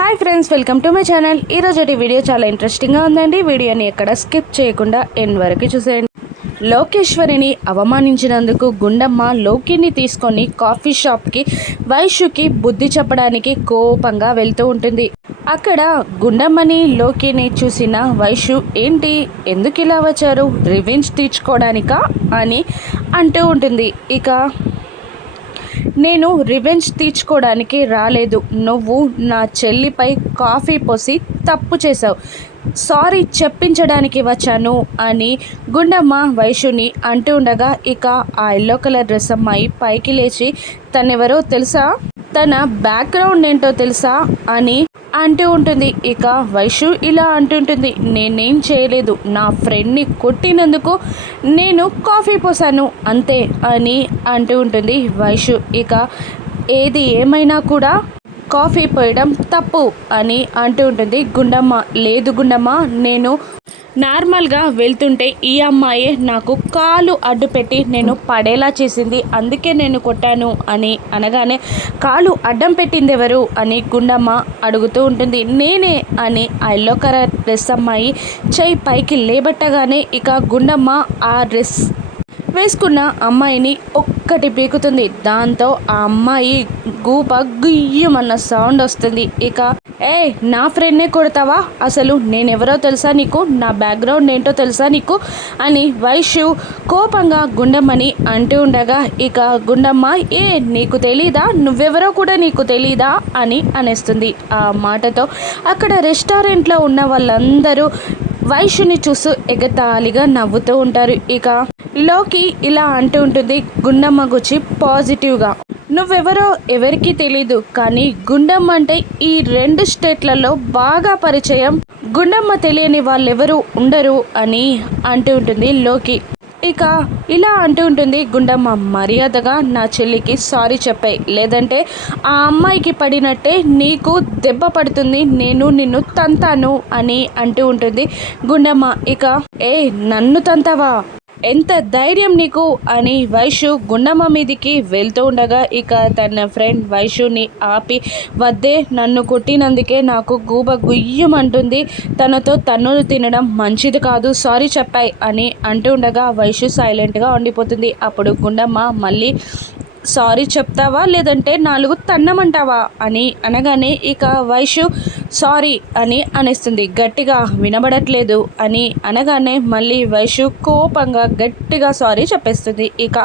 Hi friends welcome to my channel. ఈరోజు video చాలా ఇంట్రెస్టింగ్గా ఉందండి. వీడియోని ఎక్కడ స్కిప్ చేయకుండా ఎన్ వరకు చూసేయండి. లోకేశ్వరిని అవమానించినందుకు గుండమ్మ లోకిని తీసుకొని కాఫీ షాప్కి వైశ్యుకి బుద్ధి చెప్పడానికి కోపంగా వెళ్తూ ఉంటుంది. అక్కడ గుండమ్మని లోకిని చూసిన వైశ్యు ఏంటి? ఎందుకు ఇలా వచ్చారు? రివెంజ్ తీర్చుకోవడానికా అని అంటూ ఉంటుంది. ఇక నేను రివెంజ్ తీర్చుకోవడానికి రాలేదు. నువ్వు నా చెల్లిపై కాఫీ పోసి తప్పు చేశావు. సారీ చెప్పించడానికి వచ్చాను అని గుండమ్మ వైశ్యుని అంటూ ఉండగా ఇక ఆ ఎల్లో కలర్ డ్రెస్ అమ్మాయి పైకి లేచి తనెవరో తెలుసా? తన బ్యాక్గ్రౌండ్ ఏంటో తెలుసా? అని అంటూ ఉంటుంది. ఇక వైషు ఇలా అంటుంటుంది నేనేం చేయలేదు. నా ఫ్రెండ్ని కొట్టినందుకు నేను కాఫీ పోసాను. అంతే అని అంటూ ఉంటుంది వైషు. ఇక ఏది ఏమైనా కూడా కాఫీ పోయడం తప్పు అని అంటూ ఉంటుంది గుండమ్మ. లేదు గుండమ్మ నేను నార్మల్గా వెళ్తుంటే ఈ అమ్మాయే నాకు కాలు అడ్డు పెట్టి నేను పడేలా చేసింది అందుకే నేను కొట్టాను అని అనగానే కాలు అడ్డం పెట్టింది ఎవరు అని గుండమ్మ అడుగుతూ ఉంటుంది. నేనే అని ఆ ఎల్లో కలర్ డ్రెస్ అమ్మాయి చెయ్యి పైకి లేబట్టగానే ఇక గుండమ్మ ఆ డ్రెస్ వేసుకున్న అమ్మాయిని ఒక్కటి పీకుతుంది. దాంతో ఆ అమ్మాయి గూప గుయ్యమన్న సౌండ్ వస్తుంది. ఇక ఏ నా ఫ్రెండ్నే కొడతావా? అసలు నేనెవరో తెలుసా నీకు? నా బ్యాక్గ్రౌండ్ ఏంటో తెలుసా నీకు? అని వైశ్యు కోపంగా గుండమ్మని అంటూ ఉండగా ఇక గుండమ్మ ఏ నీకు తెలీదా? నువ్వెవరో కూడా నీకు తెలీదా? అని అనేస్తుంది ఆ మాటతో. అక్కడ రెస్టారెంట్లో ఉన్న వాళ్ళందరూ వైశ్యుని చూస్తూ ఎగతాళిగా నవ్వుతూ ఉంటారు. ఇక లోకి ఇలా అంటూ ఉంటుంది గుండమ్మ గుచ్చి పాజిటివ్గా నువ్వెవరో ఎవరికీ తెలీదు కానీ గుండమ్మ అంటే ఈ రెండు స్టేట్లలో బాగా పరిచయం. గుండమ్మ తెలియని వాళ్ళెవరూ ఉండరు అని అంటూ ఉంటుంది లోకి. ఇక ఇలా అంటూ ఉంటుంది గుండమ్మ మర్యాదగా నా చెల్లికి సారీ చెప్పాయి లేదంటే ఆ అమ్మాయికి పడినట్టే నీకు దెబ్బ పడుతుంది నేను నిన్ను తంతాను అని అంటూ ఉంటుంది గుండమ్మ. ఇక ఏ నన్ను తంతావా? ఎంత ధైర్యం నీకు అని వైషు గుండమ్మ మీదికి వెళ్తూ ఉండగా ఇక తన ఫ్రెండ్ వైషుని ఆపి వద్దే నన్ను కొట్టినందుకే నాకు గూబ గుయ్యమంటుంది. తనతో తన్నులు తినడం మంచిది కాదు సారీ చెప్పాయి అని అంటూ ఉండగా వైషు సైలెంట్గా ఉండిపోతుంది. అప్పుడు గుండమ్మ మళ్ళీ సారీ చెప్తావా? లేదంటే నాలుగు తన్నమంటావా? అని అనగానే ఇక వైషు సారీ అని అనేస్తుంది. గట్టిగా వినబడట్లేదు అని అనగానే మళ్ళీ వైషు కోపంగా గట్టిగా సారీ చెప్పేస్తుంది. ఇక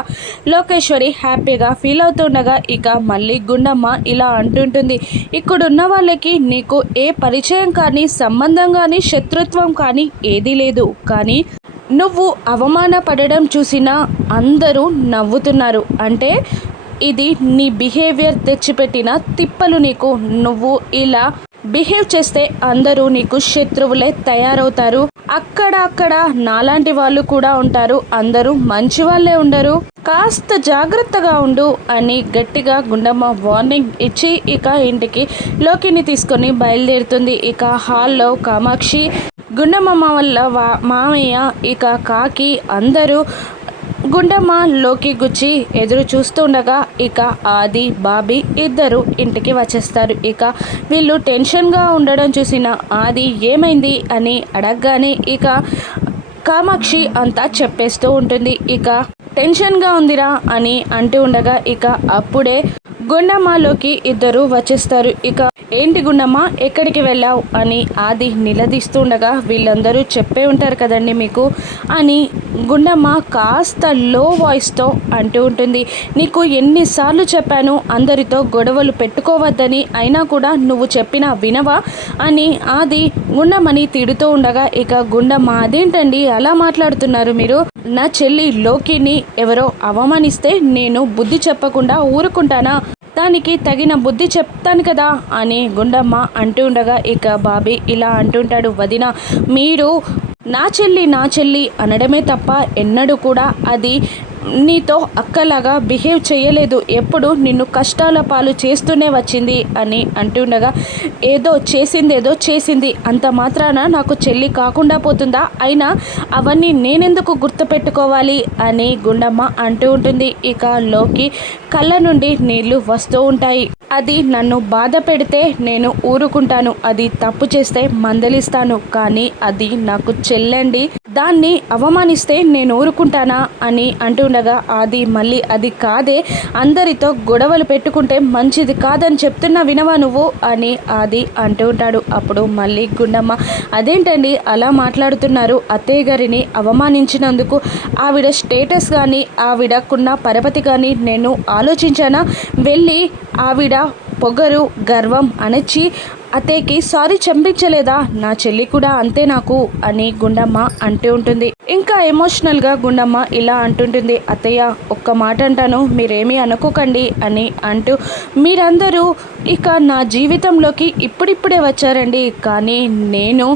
లోకేశ్వరి హ్యాపీగా ఫీల్ అవుతుండగా ఇక మళ్ళీ గుండమ్మ ఇలా అంటుంటుంది. ఇక్కడున్న వాళ్ళకి నీకు ఏ పరిచయం కానీ సంబంధం కానీ శత్రుత్వం కానీ ఏదీ లేదు. కానీ నువ్వు అవమానపడడం చూసినా అందరూ నవ్వుతున్నారు. అంటే ఇది నీ బిహేవియర్ తెచ్చిపెట్టిన తిప్పలు నీకు. నువ్వు ఇలా బిహేవ్ చేస్తే అందరూ నీకు శత్రువులే తయారవుతారు. అక్కడ అక్కడ నాలాంటి వాళ్ళు కూడా ఉంటారు. అందరూ మంచి వాళ్ళే ఉండరు. కాస్త జాగ్రత్తగా ఉండు అని గట్టిగా గుండమ్మ వార్నింగ్ ఇచ్చి ఇక ఇంటికి లోకిని తీసుకొని బయలుదేరుతుంది. ఇక హాల్లో కామాక్షి గుండమ్మ వల్ల వా మామయ్య ఇక కాకి అందరూ గుండమ్మలోకి గుచ్చి ఎదురు చూస్తుండగా ఇక ఆది బాబీ ఇద్దరు ఇంటికి వచ్చేస్తారు. ఇక వీళ్ళు టెన్షన్గా ఉండడం చూసిన ఆది ఏమైంది అని అడగగానే ఇక కామాక్షి అంతా చెప్పేస్తూ ఉంటుంది. ఇక టెన్షన్గా ఉందిరా అని అంటూ ఉండగా ఇక అప్పుడే గుండమ్మలోకి ఇద్దరు వచ్చేస్తారు. ఇక ఏంటి గుండమ్మ ఎక్కడికి వెళ్ళావు అని ఆది నిలదీస్తుండగా వీళ్ళందరూ చెప్పే ఉంటారు కదండి మీకు అని గుండమ్మ కాస్త లో వాయిస్తో అంటూ ఉంటుంది. నీకు ఎన్నిసార్లు చెప్పాను అందరితో గొడవలు పెట్టుకోవద్దని అయినా కూడా నువ్వు చెప్పిన వినవా అని ఆది గుండమ్మని తిడుతూ ఉండగా ఇక గుండమ్మ అదేంటండి అలా మాట్లాడుతున్నారు మీరు? నా చెల్లి లోకిని ఎవరో అవమానిస్తే నేను బుద్ధి చెప్పకుండా ఊరుకుంటానా? దానికి తగిన బుద్ధి చెప్తాను కదా అని గుండమ్మ అంటూ ఉండగా ఇక బాబీ ఇలా అంటుంటాడు వదిన మీరు నా చెల్లి నా చెల్లి అనడమే తప్ప ఎన్నడూ కూడా అది నీతో అక్కలాగా బిహేవ్ చేయలేదు. ఎప్పుడు నిన్ను కష్టాల పాలు చేస్తూనే వచ్చింది అని అంటుండగా ఏదో చేసింది ఏదో చేసింది. అంత మాత్రాన నాకు చెల్లి కాకుండా పోతుందా? అయినా అవన్నీ నేనెందుకు గుర్తుపెట్టుకోవాలి అని గుండమ్మ అంటూ ఉంటుంది. ఇక లోకి కళ్ళ నుండి నీళ్ళు వస్తూ ఉంటాయి. అది నన్ను బాధ పెడితే నేను ఊరుకుంటాను. అది తప్పు చేస్తే మందలిస్తాను. కానీ అది నాకు చెల్లండి. దాన్ని అవమానిస్తే నేను ఊరుకుంటానా అని అంటుండగా అది మళ్ళీ అది కాదే. అందరితో గొడవలు పెట్టుకుంటే మంచిది కాదని చెప్తున్నా వినవా నువ్వు? అని అది అంటూ ఉంటాడు. అప్పుడు మళ్ళీ గుండమ్మ అదేంటండి అలా మాట్లాడుతున్నారు? అత్తయ్య గారిని అవమానించినందుకు ఆవిడ స్టేటస్ కానీ ఆవిడకున్న పరపతి కానీ నేను ఆలోచించానా? వెళ్ళి ఆవిడ పొగరు గర్వం అణచి అతేకి సారీ చంపించలేదా? నా చెల్లి కూడా అంతే నాకు అని గుండమ్మ అంటూ ఉంటుంది. ఇంకా ఎమోషనల్గా గుండమ్మ ఇలా అంటుంటుంది. అత్తయ్య ఒక్క మాట అంటాను మీరేమీ అనుకోకండి అని అంటూ మీరందరూ ఇక నా జీవితంలోకి ఇప్పుడిప్పుడే వచ్చారండి. కానీ నేను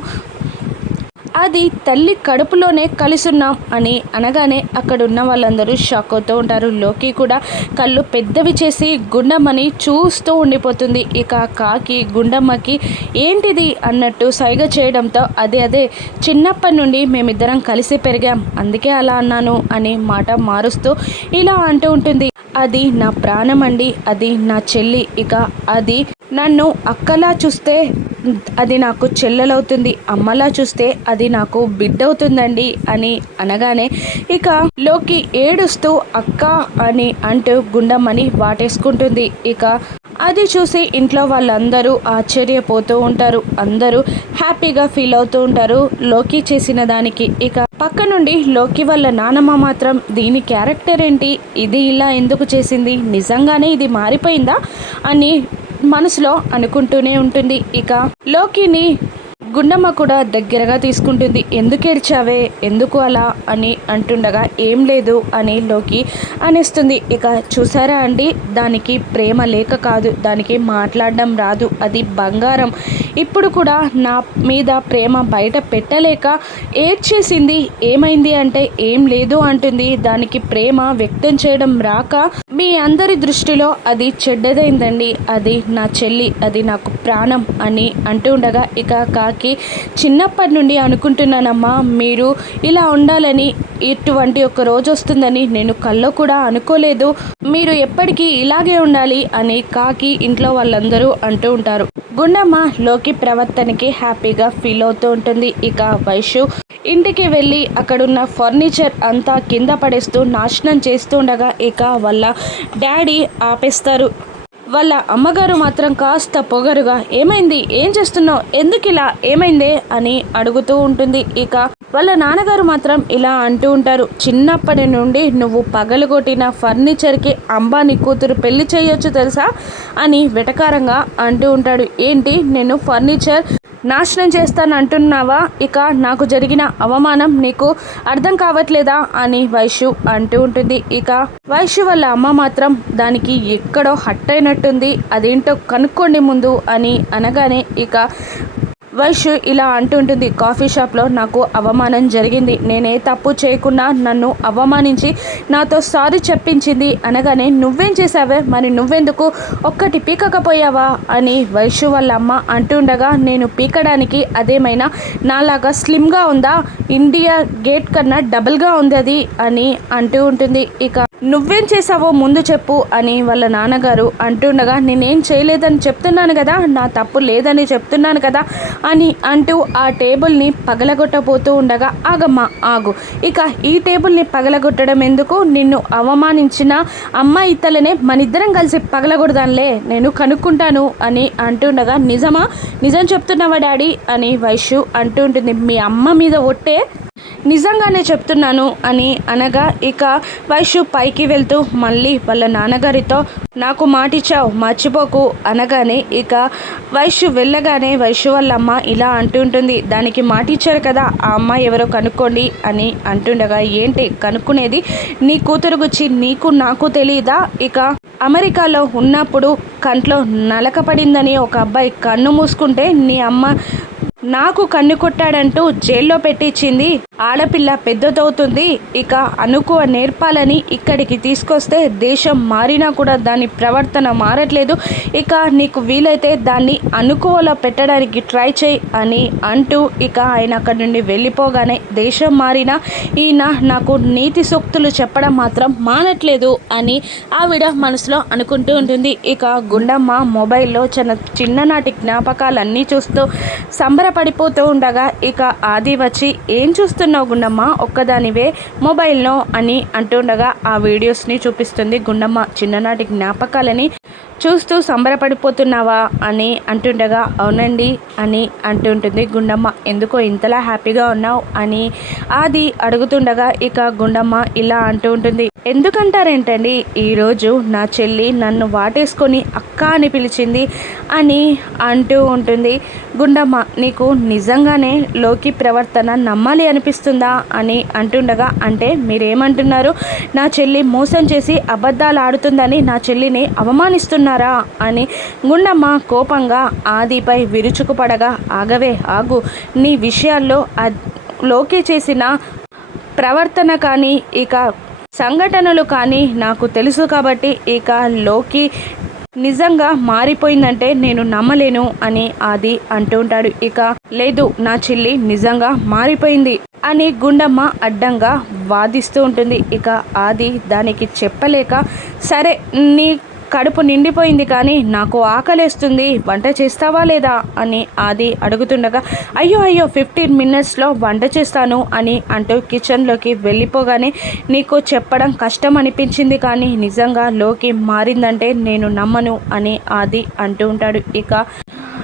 అది తల్లి కడుపులోనే కలిసున్నాం అని అనగానే అక్కడ ఉన్న వాళ్ళందరూ షాక్ అవుతూ ఉంటారు. లోకి కూడా కళ్ళు పెద్దవి చేసి గుండమ్మని చూస్తూ ఉండిపోతుంది. ఇక కాకి గుండమ్మకి ఏంటిది అన్నట్టు సైగ చేయడంతో అదే అదే చిన్నప్పటి నుండి మేమిద్దరం కలిసి పెరిగాం. అందుకే అలా అన్నాను అని మాట మారుస్తూ ఇలా అంటూ ఉంటుంది. అది నా ప్రాణం అండి అది నా చెల్లి. ఇక అది నన్ను అక్కలా చూస్తే అది నాకు చెల్లెలవుతుంది. అమ్మలా చూస్తే అది నాకు బిడ్డవుతుందండి అని అనగానే ఇక లోకి ఏడుస్తూ అక్క అని అంటూ గుండమ్మని వాటేసుకుంటుంది. ఇక అది చూసి ఇంట్లో వాళ్ళందరూ ఆశ్చర్యపోతూ ఉంటారు. అందరూ హ్యాపీగా ఫీల్ అవుతూ ఉంటారు. లోకి చేసిన దానికి ఇక పక్క నుండి లోకి వాళ్ళ నానమ్మ మాత్రం దీని క్యారెక్టర్ ఏంటి ఇది ఇలా ఎందుకు చేసింది నిజంగానే ఇది మారిపోయిందా అని మనసులో అనుకుంటూనే ఉంటుంది. ఇక లోకిని గుండమ్మ కూడా దగ్గరగా తీసుకుంటుంది. ఎందుకు ఏడ్చావే? ఎందుకు అలా? అని అంటుండగా ఏం లేదు అని లోకి అనేస్తుంది. ఇక చూసారా అండి దానికి ప్రేమ లేక కాదు దానికి మాట్లాడడం రాదు అది బంగారం. ఇప్పుడు కూడా నా మీద ప్రేమ బయట పెట్టలేక ఏడ్చేసింది. ఏమైంది అంటే ఏం లేదు అంటుంది. దానికి ప్రేమ వ్యక్తం చేయడం రాక మీ అందరి దృష్టిలో అది చెడ్డదైందండి. అది నా చెల్లి అది నాకు ప్రాణం అని అంటూ ఉండగా ఇక కాకి చిన్నప్పటి నుండి అనుకుంటున్నానమ్మా మీరు ఇలా ఉండాలని ఇటువంటి ఒక రోజు వస్తుందని నేను కల్లో కూడా అనుకోలేదు. మీరు ఎప్పటికీ ఇలాగే ఉండాలి అని కాకి ఇంట్లో వాళ్ళందరూ అంటూ ఉంటారు. గుండమ్మ లోకి ప్రవర్తనకి హ్యాపీగా ఫీల్ అవుతూ ఉంటుంది. ఇక వైషు ఇంటికి వెళ్ళి అక్కడున్న ఫర్నిచర్ అంతా కింద పడేస్తూ నాశనం చేస్తుండగా ఇక వాళ్ళ డాడీ ఆపేస్తారు. వాళ్ళ అమ్మగారు మాత్రం కాస్త పొగరుగా ఏమైంది? ఏం చేస్తున్నావు? ఎందుకు ఇలా ఏమైందే? అని అడుగుతూ ఉంటుంది. ఇక వాళ్ళ నాన్నగారు మాత్రం ఇలా అంటూ ఉంటారు. చిన్నప్పటి నుండి నువ్వు పగలగొట్టిన ఫర్నిచర్కి అంబానీ కూతురు పెళ్ళి చేయొచ్చు తెలుసా? అని వెటకారంగా అంటూ ఉంటాడు. ఏంటి? నేను ఫర్నిచర్ నాశనం చేస్తాను అంటున్నావా? ఇక నాకు జరిగిన అవమానం నీకు అర్థం కావట్లేదా? అని వైషు అంటూ ఉంటుంది. ఇక వైశ్యు వాళ్ళ అమ్మ మాత్రం దానికి ఎక్కడో హట్ అయినట్టుంది అదేంటో కనుక్కోండి ముందు అని అనగానే ఇక వైషు ఇలా అంటుంటుంది కాఫీ షాప్లో నాకు అవమానం జరిగింది. నేనే తప్పు చేయకుండా నన్ను అవమానించి నాతో సారీ చెప్పించింది అనగానే నువ్వేం చేసావే మరి నువ్వెందుకు? ఒక్కటి పీకకపోయావా? అని వైషు వాళ్ళ అమ్మ అంటుండగా నేను పీకడానికి అదేమైనా నాలాగా స్లిమ్గా ఉందా? ఇండియా గేట్ కన్నా డబుల్గా ఉంది అది అని అంటూ ఉంటుంది. ఇక నువ్వేం చేసావో ముందు చెప్పు అని వాళ్ళ నాన్నగారు అంటుండగా నేనేం చేయలేదని చెప్తున్నాను కదా నా తప్పు లేదని చెప్తున్నాను కదా అని అంటూ ఆ టేబుల్ని పగలగొట్టబోతూ ఉండగా ఆగమ్మా ఆగు. ఇక ఈ టేబుల్ని పగలగొట్టడం ఎందుకు? నిన్ను అవమానించిన అమ్మాయి ఇత్తలనే మనిద్దరం కలిసి పగలగొడదాంలే నేను కనుక్కుంటాను అని అంటుండగా నిజమా? నిజం చెప్తున్నావా డాడీ? అని వైశ్యు అంటుంటుంది మీ అమ్మ మీద ఒట్టే నిజంగానే చెప్తున్నాను అని అనగా ఇక వైశ్యు పైకి వెళ్తూ మళ్ళీ వాళ్ళ నాన్నగారితో నాకు మాటిచ్చావు మర్చిపోకు అనగానే ఇక వైశ్యు వెళ్ళగానే వైశ్యు వాళ్ళ అమ్మ ఇలా అంటుంటుంది దానికి మాటిచ్చారు కదా ఆ అమ్మ ఎవరో కనుక్కోండి అని అంటుండగా ఏంటి కనుక్కునేది? నీ కూతురు గుచ్చి నీకు నాకు తెలియదా ఇక అమెరికాలో ఉన్నప్పుడు కంట్లో నలక పడిందని ఒక అబ్బాయి కన్ను మూసుకుంటే నీ అమ్మ నాకు కన్ను కొట్టాడంటూ జైల్లో పెట్టించింది ఆడపిల్ల పెద్దదవుతుంది. ఇక అనుకువ నేర్పాలని ఇక్కడికి తీసుకొస్తే దేశం మారినా కూడా దాని ప్రవర్తన మారట్లేదు. ఇక నీకు వీలైతే దాన్ని అనుకువలో పెట్టడానికి ట్రై చేయి అని అంటూ ఇక ఆయన అక్కడి నుండి వెళ్ళిపోగానే దేశం మారినా ఈయన నాకు నీతి సూక్తులు చెప్పడం మాత్రం మానట్లేదు అని ఆవిడ మనసులో అనుకుంటూ ఉంటుంది. ఇక గుండమ్మ మొబైల్లో చిన్న చిన్ననాటి జ్ఞాపకాలన్నీ చూస్తూ పడిపోతూ ఉండగా ఇక ఆది వచ్చి ఏం చూస్తున్నావు గుండమ్మ? ఒక్కదానివే మొబైల్లో అని అంటుండగా ఆ వీడియోస్ని చూపిస్తుంది గుండమ్మ. చిన్ననాటి జ్ఞాపకాలని చూస్తూ సంబరపడిపోతున్నావా? అని అంటుండగా అవునండి అని అంటుంటుంది గుండమ్మ. ఎందుకో ఇంతలా హ్యాపీగా ఉన్నావు? అని ఆది అడుగుతుండగా ఇక గుండమ్మ ఇలా అంటూ ఉంటుంది ఎందుకంటారేంటండి? ఈరోజు నా చెల్లి నన్ను వాటేసుకొని అక్క అని పిలిచింది అని అంటూ ఉంటుంది. గుండమ్మ నీకు నిజంగానే లోకి ప్రవర్తన నమ్మాలి అనిపిస్తుందా అని అంటుండగా అంటే మీరేమంటున్నారు? నా చెల్లి మోసం చేసి అబద్ధాలు ఆడుతుందని నా చెల్లిని అవమానిస్తున్నారా అని గుండమ్మ కోపంగా ఆదిపై విరుచుకుపడగా ఆగవే ఆగు. నీ విషయాల్లో లోకి చేసిన ప్రవర్తన కానీ ఇక సంఘటనలు కానీ నాకు తెలుసు కాబట్టి ఇక లోకి నిజంగా మారిపోయిందంటే నేను నమ్మలేను అని ఆది అంటుంటాడు ఇక లేదు నా చెల్లి నిజంగా మారిపోయింది అని గుండమ్మ అడ్డంగా వాదిస్తూ ఉంటుంది. ఇక ఆది దానికి చెప్పలేక సరే నీ కడుపు నిండిపోయింది కానీ నాకు ఆకలేస్తుంది. వంట చేస్తావా లేదా? అని ఆది అడుగుతుండగా అయ్యో అయ్యో ఫిఫ్టీన్ మినిట్స్లో వంట చేస్తాను అని అంటూ కిచెన్లోకి వెళ్ళిపోగానే నీకు చెప్పడం కష్టం అనిపించింది కానీ నిజంగా లోకి మారిందంటే నేను నమ్మను అని ఆది అంటూ ఉంటాడు. ఇక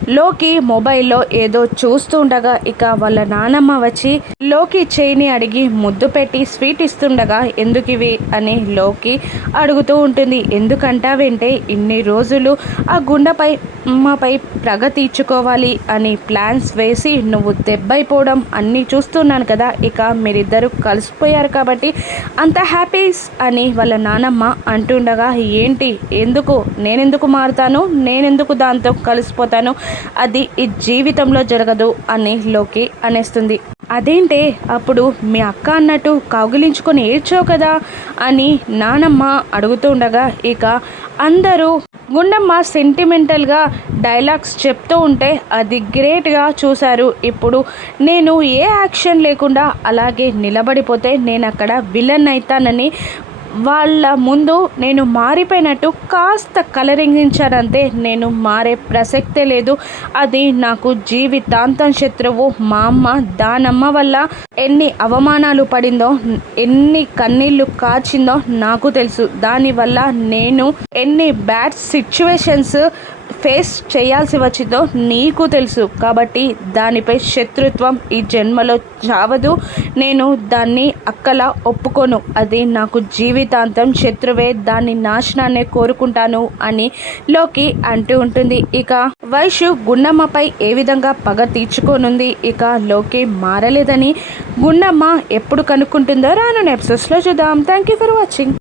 లోకి మొబైల్లో ఏదో చూస్తుండగా ఇక వాళ్ళ నానమ్మ వచ్చి లోకి చేయిని అడిగి ముద్దు పెట్టి స్వీట్ ఇస్తుండగా ఎందుకు ఇవి? అని లోకి అడుగుతూ ఉంటుంది. ఎందుకంటావంటే ఇన్ని రోజులు ఆ గుండెపై అమ్మపై ప్రగ తీర్చుకోవాలి అని ప్లాన్స్ వేసి నువ్వు దెబ్బైపోవడం అన్నీ చూస్తున్నాను కదా ఇక మీరిద్దరూ కలిసిపోయారు కాబట్టి అంత హ్యాపీస్ అని వాళ్ళ నానమ్మ అంటుండగా ఏంటి? ఎందుకు? నేనెందుకు మారుతాను? నేనెందుకు దాంతో కలిసిపోతాను? అది ఈ జీవితంలో జరగదు అని లోకి అనేస్తుంది. అదేంటే అప్పుడు మీ అక్క అన్నట్టు కౌగిలించుకొని ఏడ్చావు కదా? అని నానమ్మ అడుగుతూ ఉండగా ఇక అందరూ గుండమ్మ సెంటిమెంటల్గా డైలాగ్స్ చెప్తూ ఉంటే అది గ్రేట్గా చూశారు. ఇప్పుడు నేను ఏ యాక్షన్ లేకుండా అలాగే నిలబడిపోతే నేను అక్కడ విలన్ అవుతానని వాళ్ళ ముందు నేను మారిపోయినట్టు కాస్త కలరింగించారంతే నేను మారే ప్రసక్తే లేదు. అది నాకు జీవితాంతం శత్రువు మా అమ్మ దానమ్మ వల్ల ఎన్ని అవమానాలు పడిందో ఎన్ని కన్నీళ్ళు కాచిందో నాకు తెలుసు. దానివల్ల నేను ఎన్ని బ్యాడ్ సిచ్యువేషన్స్ ఫేస్ చేయాల్సి వచ్చిందో నీకు తెలుసు. కాబట్టి దానిపై శత్రుత్వం ఈ జన్మలో చావదు. నేను దాన్ని అక్కలా ఒప్పుకోను. అది నాకు జీవితాంతం శత్రువే. దాని నాశనాన్ని కోరుకుంటాను అని లోకి అంటూ ఉంటుంది. ఇక వైషు గుండమ్మపై ఏ విధంగా పగ తీర్చుకోనుంది? ఇక లోకి మారలేదని గుండమ్మ ఎప్పుడు కనుక్కుంటుందో రాను ఎపిసోడ్స్లో చూద్దాం. Thank you for watching